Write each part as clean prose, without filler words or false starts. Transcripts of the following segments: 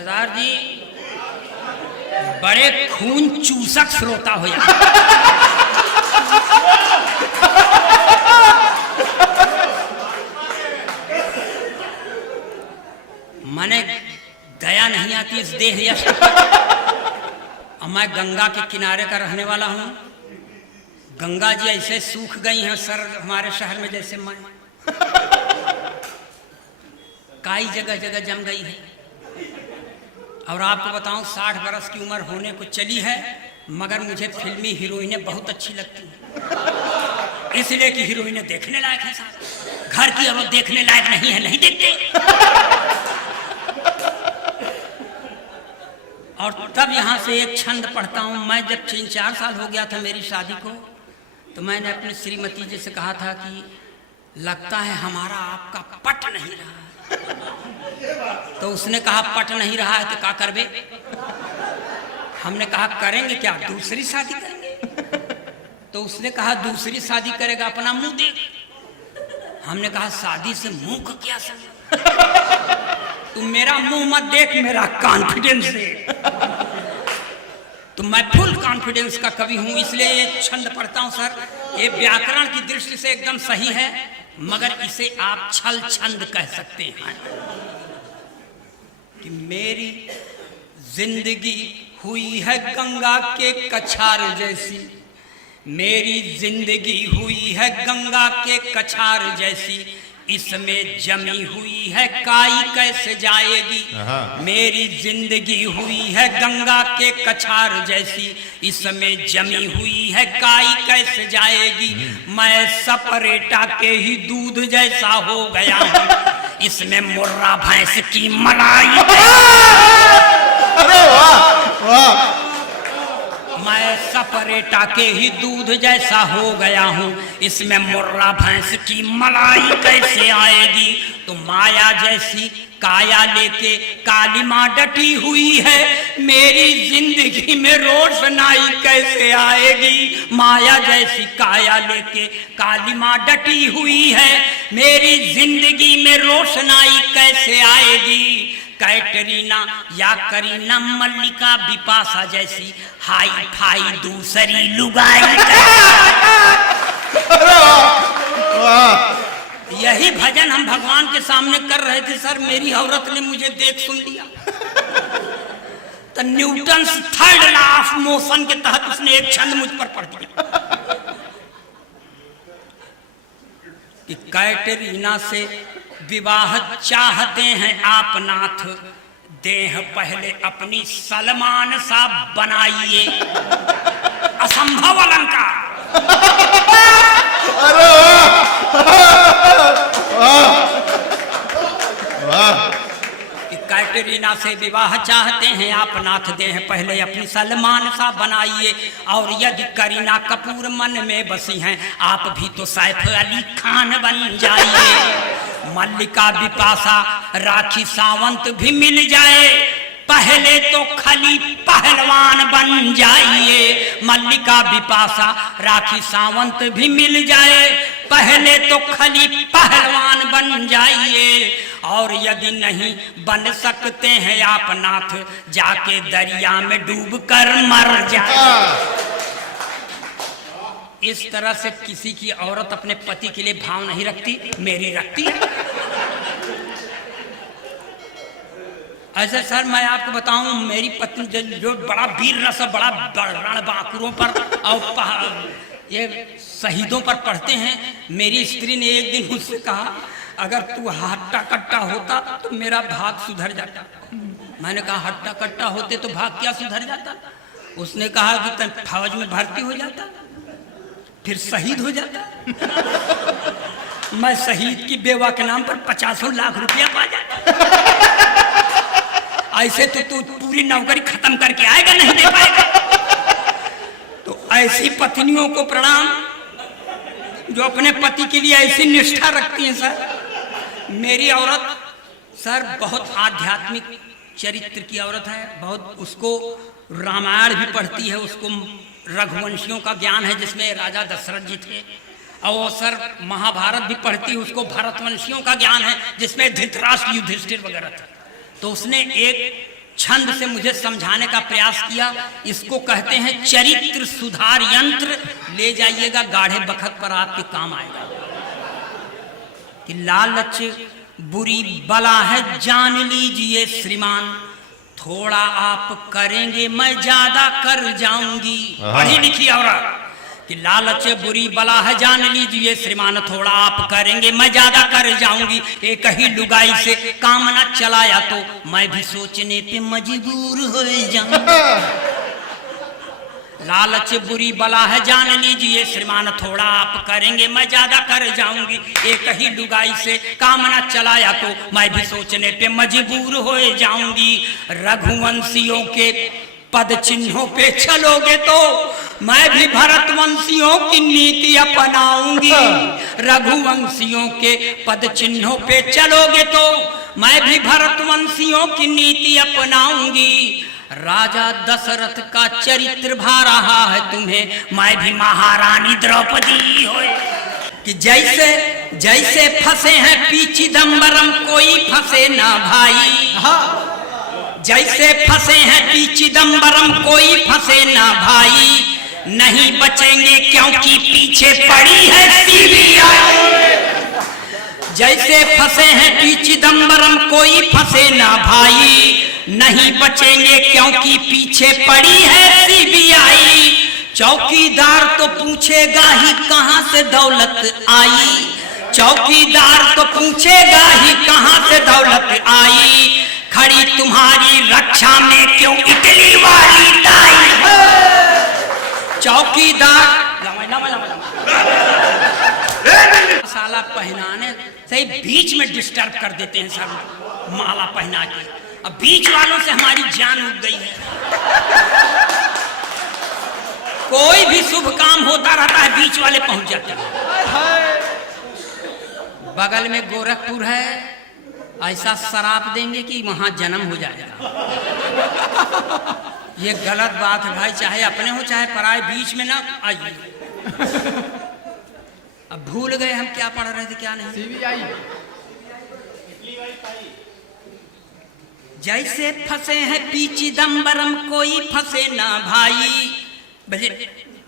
सरदार जी बड़े खून चूसक श्रोता हो जाते। मने दया नहीं आती इस देह यश और मैं गंगा के किनारे का रहने वाला हूँ। गंगा जी ऐसे सूख गई हैं सर हमारे शहर में जैसे मैं काई जगह जगह जम गई है। और आपको बताऊं 60 बरस की उम्र होने को चली है मगर मुझे फिल्मी हीरोइनें बहुत अच्छी लगती हैं, इसलिए कि हीरोइनें देखने लायक है साहब। घर की औरत देखने लायक नहीं है, नहीं देखते। और तब यहाँ से एक छंद पढ़ता हूँ। मैं जब 3-4 साल हो गया था मेरी शादी को तो मैंने अपनी श्रीमती जी से कहा था कि लगता है हमारा आपका पट नहीं रहा। तो उसने कहा पट नहीं रहा है तो क्या करबे। हमने कहा करेंगे क्या, दूसरी शादी करेंगे। तो उसने कहा दूसरी शादी करेगा अपना मुंह देख। हमने कहा शादी से मुंह का क्या संबंध, तुम मेरा मुंह मत देख, मेरा कॉन्फिडेंस देख। तो मैं फुल कॉन्फिडेंस का कवि हूं इसलिए ये छंद पढ़ता हूं सर। ये व्याकरण की दृष्टि से एकदम सही है मगर इसे आप छल छंद कह सकते हैं कि मेरी जिंदगी हुई है गंगा के कछार जैसी, मेरी जिंदगी हुई है गंगा के कछार जैसी, इसमें जमी हुई है काई कैसे जाएगी। मेरी जिंदगी हुई है गंगा के कछार जैसी, इसमें जमी हुई है काई कैसे जाएगी। मैं सपरेटा के ही दूध जैसा हो गया हूँ, इसमें मुर्रा भैंस की मलाई। अरे वाह वाह। मैं सपरेटा के ही दूध जैसा हो गया हूँ, इसमें मुर्रा भैंस की मलाई कैसे आएगी। तो माया जैसी काया लेके काली माँ डटी हुई है, मेरी जिंदगी में रोशनाई कैसे आएगी। माया जैसी काया लेके काली माँ डटी हुई है, मेरी जिंदगी में रोशनाई कैसे आएगी। कैटरीना या करीना मल्लिका बिपाशा जैसी हाई फाई दूसरी लुगाई। यही भजन हम भगवान के सामने कर रहे थे सर, मेरी औरत ने मुझे देख सुन लिया। तो Newton third law of motion के तहत उसने एक छंद मुझ पर पढ़ दिया कि कैटरीना से विवाह चाहते हैं आप नाथ, देह पहले अपनी सलमान सा बनाइए। असंभव अलंकार। कैटरीना से विवाह चाहते हैं आप नाथ, देह पहले अपनी सलमान सा बनाइए। और यदि करीना कपूर मन में बसी हैं, आप भी तो सैफ अली खान बन जाइए। मल्लिका बिपाशा राखी सावंत भी मिल जाए, पहले तो खली पहलवान बन जाइए। मल्लिका बिपाशा राखी सावंत भी मिल जाए, पहले तो खली पहलवान बन जाइए। और यदि नहीं बन सकते हैं आप नाथ, जाके दरिया में डूब कर मर जाए। इस तरह से किसी की औरत अपने पति के लिए भाव नहीं रखती, मेरी रखती है। ऐसे सर मैं आपको बताऊं, मेरी पत्नी जो बड़ा वीर रस, बड़ा रणबांकुरों पर और ये शहीदों पर पढ़ते हैं। मेरी स्त्री ने एक दिन मुझसे कहा अगर तू हट्टा कट्टा होता तो मेरा भाग सुधर जाता। मैंने कहा हट्टा कट्टा होते तो भाग क्या सुधर जाता। उसने कहा कि तुम फौज में भर्ती हो जाता, फिर शहीद हो जाता। मैं शहीद की बेवा के नाम पर 50 लाख रुपया पा जाता। ऐसे तो तू पूरी नौकरी खत्म करके आएगा, नहीं दे पाएगा। तो ऐसी पत्नियों को प्रणाम जो अपने पति के लिए ऐसी निष्ठा रखती हैं सर। मेरी औरत सर बहुत आध्यात्मिक चरित्र की औरत है, बहुत उसको रामायण भी पढ़ती है, उसको रघुवंशियों का ज्ञान है जिसमें राजा दशरथ जी थे। और वो सर महाभारत भी पढ़ती है, उसको भरतवंशियों का ज्ञान है जिसमें धृतराष्ट्र युधिष्ठिर वगैरह था। तो उसने एक छंद से मुझे समझाने का प्रयास किया। इसको कहते हैं चरित्र सुधार यंत्र। ले जाइएगा, गाढ़े बखत पर आपके काम आएगा। कि लालच बुरी बला है जान लीजिए श्रीमान, थोड़ा आप करेंगे मैं ज्यादा कर जाऊंगी। पढ़ी लिखी औरत। कि लालच बुरी बला है जान लीजिए श्रीमान, थोड़ा आप करेंगे मैं ज्यादा कर जाऊंगी। एक ही लुगाई से काम न चलाया तो मैं भी सोचने पे मजबूर हो जाऊंगी। लालच बुरी बला है जान लीजिए श्रीमान, थोड़ा आप करेंगे मैं ज्यादा कर जाऊंगी। एक ही लुगाई से काम न चलाया तो मैं भी सोचने पे मजबूर हो जाऊंगी। रघुवंशियों के पद चिन्हों पे चलोगे तो मैं भी भरतवंशियों की नीति अपनाऊंगी। रघुवंशियों के पद चिन्हों पे चलोगे तो मैं भी भरतवंशियों की नीति अपनाऊंगी। राजा दशरथ का चरित्र भा रहा है तुम्हें, मैं भी महारानी द्रौपदी हो। कि जैसे जैसे फंसे हैं पी चिदम्बरम कोई फंसे ना भाई। जैसे फंसे हैं पी चिदम्बरम कोई फंसे ना भाई, नहीं बचेंगे क्योंकि पीछे पड़ी है सीबीआई। जैसे फंसे हैं पी चिदम्बरम कोई फंसे ना भाई, नहीं बचेंगे क्योंकि पीछे पड़ी है सीबीआई। चौकीदार तो पूछेगा ही कहां से दौलत आई, चौकीदार तो पूछेगा ही कहां से दौलत आई। खड़ी तुम्हारी रक्षा में क्यों इटली वाली ताई। चौकीदार साला पहनाने से बीच में डिस्टर्ब कर देते हैं सब, माला पहना के। अब बीच वालों से हमारी जान उग गई है। कोई भी शुभ काम होता रहता है, बीच वाले पहुंच जाते हैं। बगल में गोरखपुर है, ऐसा शराब देंगे कि वहां जन्म हो जाएगा। ये गलत बात है भाई, चाहे अपने हो चाहे पराए, बीच में ना आइए। अब भूल गए हम क्या पढ़ रहे थे क्या नहीं। सीबीआई। जैसे फंसे हैं पी चिदम्बरम कोई फंसे ना भाई।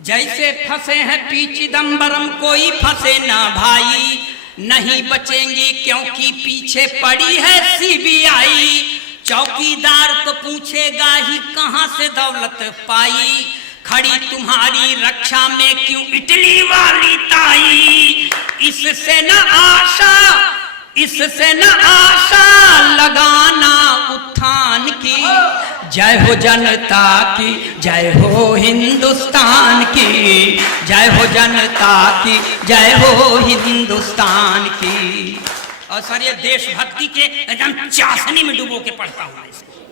जैसे फंसे हैं पी चिदम्बरम कोई फंसे ना भाई, नहीं बचेंगे क्योंकि पीछे पड़ी है सीबीआई। चौकीदार तो पूछेगा ही कहां से दौलत पाई, खड़ी तुम्हारी रक्षा में क्यों इटली वाली ताई। इससे न आशा, इससे न आशा लगाना उत्थान की। जय हो जनता की, जय हो हिंदुस्तान की, जय हो जनता की, जय हो हिंदुस्तान की। और सर ये देशभक्ति के एकदम चाशनी में डूबो के पढ़ता हूं इसको,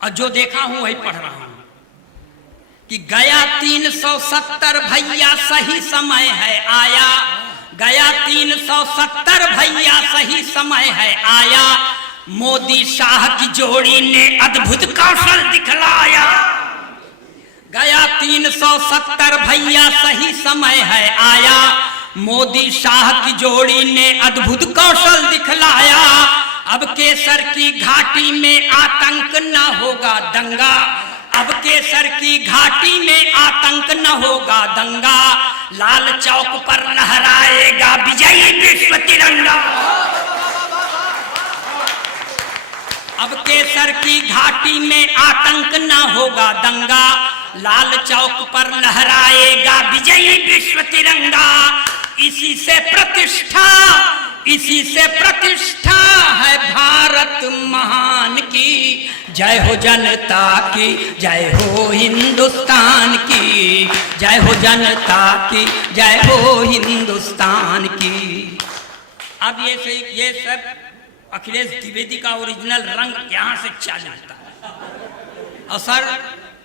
और जो देखा हूं वही पढ़ रहा हूं। कि गया 370 भैया सही समय है आया, गया 370 भैया सही समय है आया। मोदी शाह की जोड़ी ने अद्भुत कौशल दिखलाया। गया 370 भैया सही समय है आया, मोदी शाह की जोड़ी ने अद्भुत कौशल दिखलाया। अब केसर की घाटी में आतंक न होगा दंगा, अब केसर की घाटी में आतंक न होगा दंगा। लाल चौक पर लहराएगा विजयी विश्व तिरंगा। अब केसर की घाटी में आतंक न होगा दंगा, लाल चौक पर लहराएगा विजयी विश्व तिरंगा। इसी से प्रतिष्ठा, इसी से प्रतिष्ठा है भारत महान की। जय हो जनता की, जय हो हिंदुस्तान की, जय हो जनता की, जय हो हिंदुस्तान की। अब ये सब अखिलेश द्विवेदी का ओरिजिनल रंग यहाँ से चालू होता है। और सर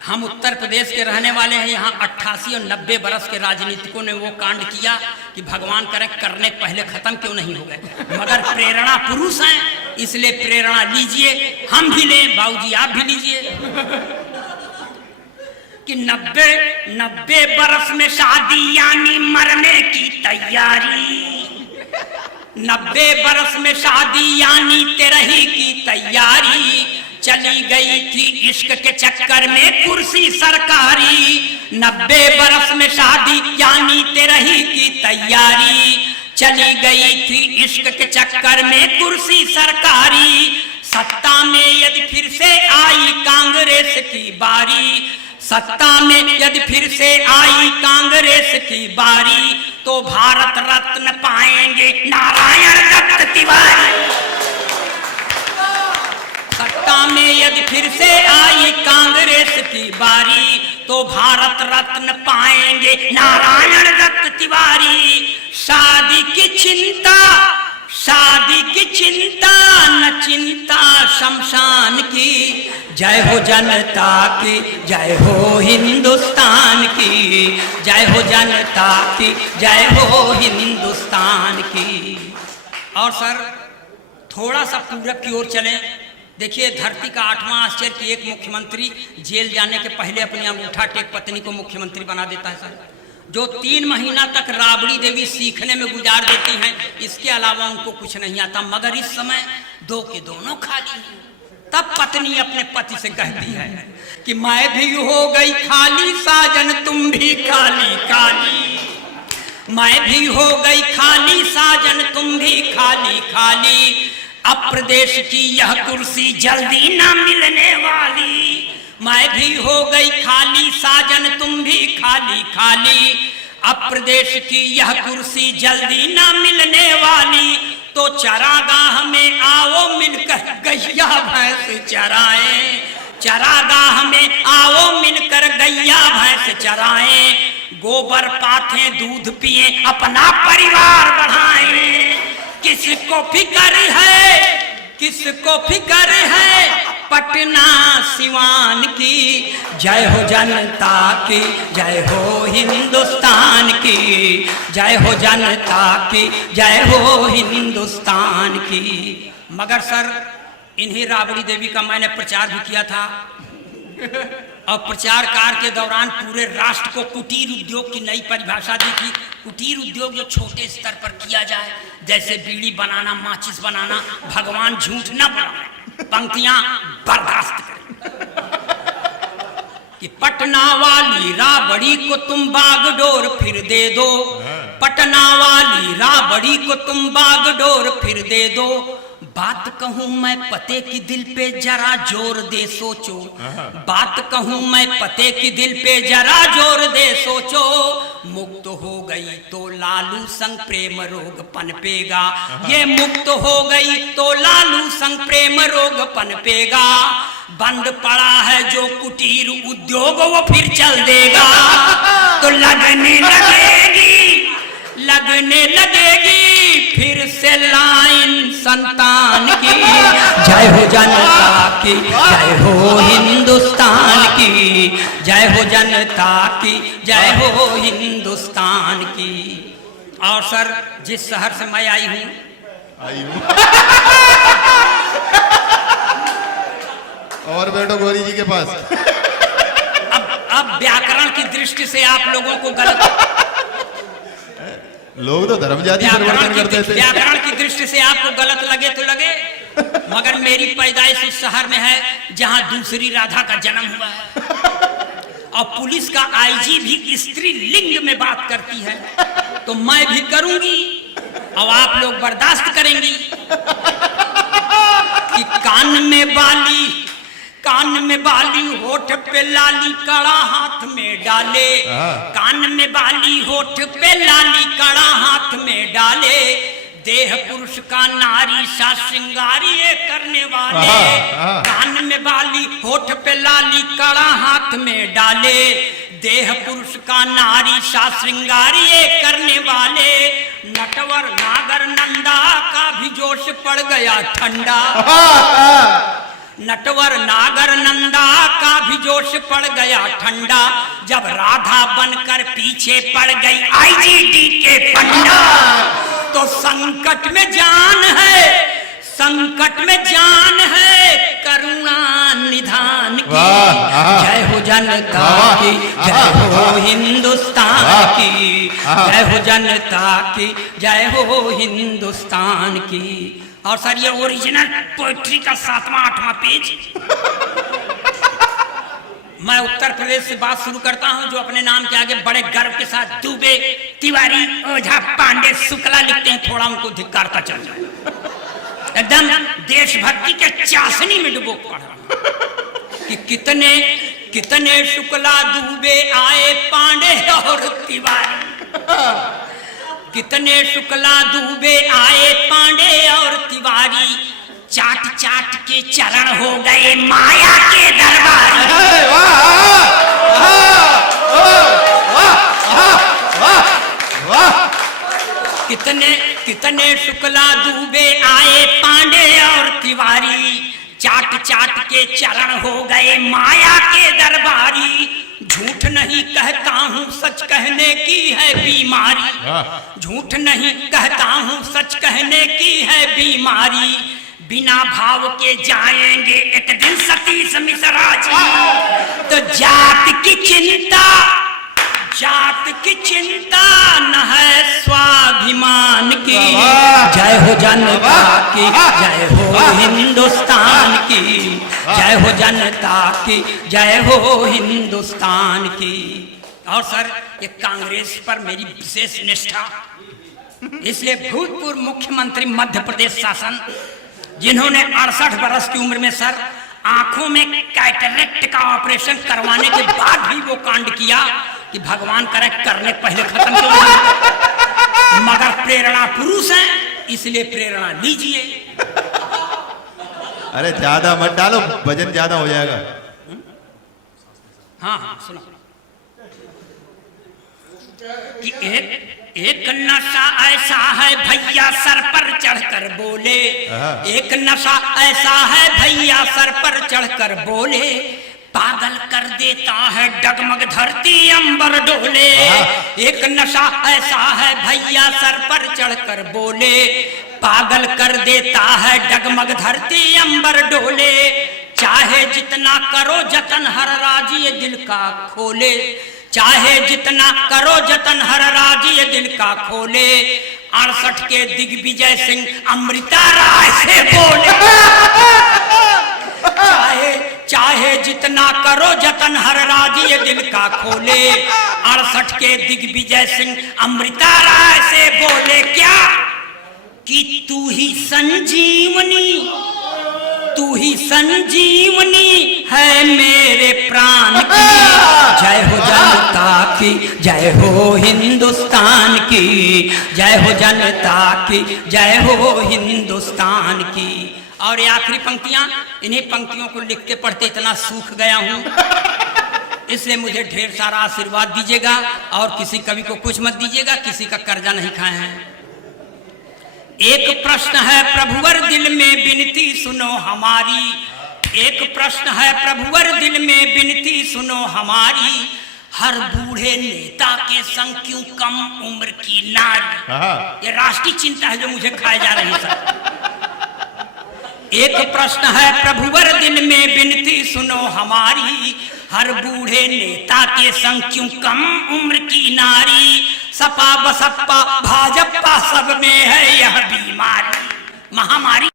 हम उत्तर प्रदेश के रहने वाले हैं, यहाँ 88 और 90 बरस के राजनीतिकों ने वो कांड किया कि भगवान करें करने पहले खत्म क्यों नहीं हो गए। मगर प्रेरणा पुरुष हैं, इसलिए प्रेरणा लीजिए, हम भी लें, बाबूजी आप भी लीजिए। कि 90 बरस में शादी यानी मरने की तैयारी, 90 बरस में शादी यानी तेरही की तैयारी। चली गई थी इश्क के चक्कर में कुर्सी सरकारी, 90 बरस में शादी यानी 13 की तैयारी। चली गई थी इश्क के चक्कर में कुर्सी सरकारी, सत्ता में यदि फिर से आई कांग्रेस की बारी, सत्ता में यदि फिर से आई कांग्रेस की बारी, तो भारत रत्न पाएंगे नारायण दत्त तिवारी। सत्ता में यदि फिर से आई कांग्रेस की बारी, तो भारत रत्न पाएंगे नारायण दत्त तिवारी। शादी की चिंता, शादी की चिंता न चिंता शमशान की, जय हो जनता की, जय हो हिंदुस्तान की, जय हो जनता की, जय हो हिंदुस्तान की। और सर थोड़ा सा पूरब की ओर चलें। देखिए, धरती का 8वां आश्चर्य कि एक मुख्यमंत्री जेल जाने के पहले अपनी अंगूठा टेक पत्नी को मुख्यमंत्री बना देता है सर, जो 3 महीना तक राबड़ी देवी सीखने में गुजार देती हैं, इसके अलावा उनको कुछ नहीं आता। मगर इस समय 2 के दोनों खाली हैं। तब पत्नी अपने पति से कहती है कि मैं भी हो गई खाली साजन तुम भी खाली खाली, मैं भी हो गई खाली साजन तुम भी खाली खाली, अब प्रदेश की यह कुर्सी जल्दी ना मिलने वाली। मैं भी हो गई खाली साजन तुम भी खाली खाली, अब प्रदेश की यह कुर्सी जल्दी ना मिलने वाली, तो चरागाह में आओ मिलकर गैया भैंस चराएं, चरागाह में आओ मिलकर गैया भैंस चराएं, गोबर पाथे दूध पिए अपना परिवार बढ़ाएं। किसको फिक्र है, किसको फिक्र है पटना सिवान की, जय हो जनता की, जय हो हिंदुस्तान की, जय हो जनता की, जय हो हिंदुस्तान की। मगर सर इन्हीं राबड़ी देवी का मैंने प्रचार भी किया था, और प्रचार कार्य के दौरान पूरे राष्ट्र को कुटीर उद्योग की नई परिभाषा दी थी। कुटीर उद्योग जो छोटे स्तर पर किया जाए, जैसे बीड़ी बनाना, माचिस बनाना, भगवान झूठ न बोले, पंक्तियां बर्दाश्त करें। कि पटना वाली राबड़ी को तुम बागडोर फिर दे दो, पटना वाली राबड़ी को तुम बागडोर फिर दे दो, बात कहूं मैं पते की दिल पे जरा जोर दे सोचो, बात कहूं मैं पते की दिल पे जरा जोर दे सोचो, मुक्त हो गई तो लालू संग प्रेम रोग पनपेगा, ये मुक्त हो गई तो लालू संग प्रेम रोग पनपेगा, बंद पड़ा है जो कुटीर उद्योग वो फिर चल देगा, तो लगने लगेगी, लगने लगेगी फिर से लाइन संतान की, जय हो जनता की, जय हो हिंदुस्तान की, जय हो जनता की, जय हो हिंदुस्तान की। और सर जिस शहर से मैं आई हूँ और बैठो गौरी जी के पास। अब व्याकरण की दृष्टि से आप लोगों को गलत, लोग तो धर्म जाति परिवर्तन करते थे, व्याकरण की दृष्टि से आपको गलत लगे तो लगे, मगर मेरी पैदाइश उस शहर में है जहां दूसरी राधा का जन्म हुआ है, और पुलिस का आईजी भी स्त्री लिंग में बात करती है, तो मैं भी करूंगी और आप लोग बर्दाश्त करेंगी। कि कान में बाली, कान में बाली होठ पे लाली कड़ा हाथ में डाले, कान में बाली होठ पे लाली कड़ा हाथ में डाले, देह पुरुष का नारी सा श्रृंगारी करने वाले, कान में बाली होठ पे लाली कड़ा हाथ में डाले, देह पुरुष का नारी सा श्रृंगारी करने वाले, नटवर नागर नंदा का भी जोश पड़ गया ठंडा, नटवर नागर नंदा का भी जोश पड़ गया ठंडा, जब राधा बनकर पीछे पड़ गई आईजीटी के पंडा, तो संकट में जान है, संकट में जान है करुणा निधान की, जय हो जनता की, जय हो हिंदुस्तान की, जय हो जनता की, जय हो हिंदुस्तान की। और सर ये ओरिजिनल पोएट्री का 7वां 8वां पेज। मैं उत्तर प्रदेश से बात शुरू करता हूं, जो अपने नाम के आगे बड़े गर्व के साथ दुबे, तिवारी, ओझा, पांडे, शुक्ला लिखते हैं, थोड़ा उनको धिक्कारता चल जाए। एकदम देशभक्ति के चाशनी में डुबो पड़ रहा कि कितने कितने शुक्ला दुबे आए पांडे और तिवारी, कितने शुक्ला दुबे आए पांडे और तिवारी, चाट चाट के चरण हो गए माया के दरबारी। कितने कितने शुक्ला दुबे आए पांडे और तिवारी, चाट चाट के चरण हो गए माया के दरबारी। झूठ नहीं कहता हूँ सच कहने की है बीमारी, झूठ नहीं कहता हूँ सच कहने की है बीमारी। बिना भाव के जाएंगे एक दिन सतीश मिश्रा जी। तो जात की चिंता, जात की चिंता न है स्वाभिमान की। जय हो जनता की, जय हो हिंदुस्तान की, जय हो जनता की, जय हो हिंदुस्तान की। और सर ये कांग्रेस पर मेरी विशेष निष्ठा, इसलिए भूतपूर्व मुख्यमंत्री मध्य प्रदेश शासन, जिन्होंने 68 वर्ष की उम्र में सर आंखों में कैटरेक्ट का ऑपरेशन करवाने के बाद भी वो कांड किया कि भगवान करे करने पहले खत्म क्यों नहीं। मगर प्रेरणा पुरुष है, इसलिए प्रेरणा लीजिए। अरे ज्यादा मत डालो, वजन ज्यादा हो जाएगा। हाँ हाँ सुनो कि एक नशा ऐसा है भैया सर पर चढ़कर बोले, एक नशा ऐसा है भैया सर पर चढ़कर बोले, पागल कर देता है डगमग धरती अंबर डोले। एक नशा ऐसा है भैया सर पर चढ़कर बोले, पागल कर देता है डगमग धरती अंबर डोले। चाहे जितना करो जतन हर राज ये दिल का खोले, चाहे जितना करो जतन हर राज ये दिल का खोले। 68 के दिग्विजय सिंह अमृता राय से बोले, चाहे जितना करो जतन हर राज ये दिल का खोले। 68 के दिग्विजय सिंह अमृता राय से बोले क्या कि तू ही संजीवनी, तू ही संजीवनी है मेरे प्राण की। जय हो जनता की, जय हो हिंदुस्तान की, जय हो जनता की, जय हो हिंदुस्तान की। और ये आखिरी पंक्तियां, इन्हीं पंक्तियों को लिखते पढ़ते इतना सूख गया हूं, इसलिए मुझे ढेर सारा आशीर्वाद दीजिएगा और किसी कवि को कुछ मत दीजिएगा, किसी का कर्जा नहीं खाए हैं। एक प्रश्न है प्रभुवर दिल में विनती सुनो हमारी, एक प्रश्न है प्रभुवर दिल में विनती सुनो हमारी। हर बूढ़े नेता के संग क्यों कम उम्र की नारी। ये राष्ट्रीय चिंता है जो मुझे खाए जा रही है। एक प्रश्न है प्रभुवर दिल में विनती सुनो हमारी, हर बूढ़े नेता के संग क्यों कम उम्र की नारी। सपा बसपा भाजपा सब में है यह बीमारी महामारी।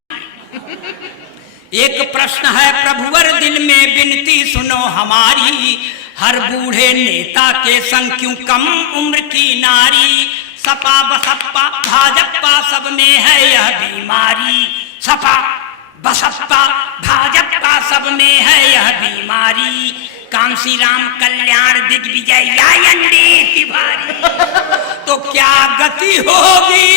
एक प्रश्न है प्रभुवर दिल में विनती सुनो हमारी, हर बूढ़े नेता के संग क्यों कम उम्र की नारी। सपा बसपा भाजपा सब में है यह बीमारी, सपा बसपा भाजपा सब में है यह बीमारी। कांसी राम कल्याण दिग्विजय या एनडी तिवारी। तो क्या गति होगी,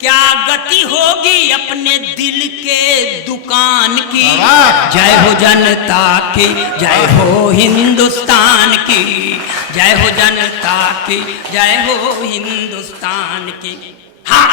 क्या गति होगी अपने दिल के दुकान की। जय हो जनता की, जय हो हिंदुस्तान की, जय हो जनता की, जय हो हिंदुस्तान की। हाँ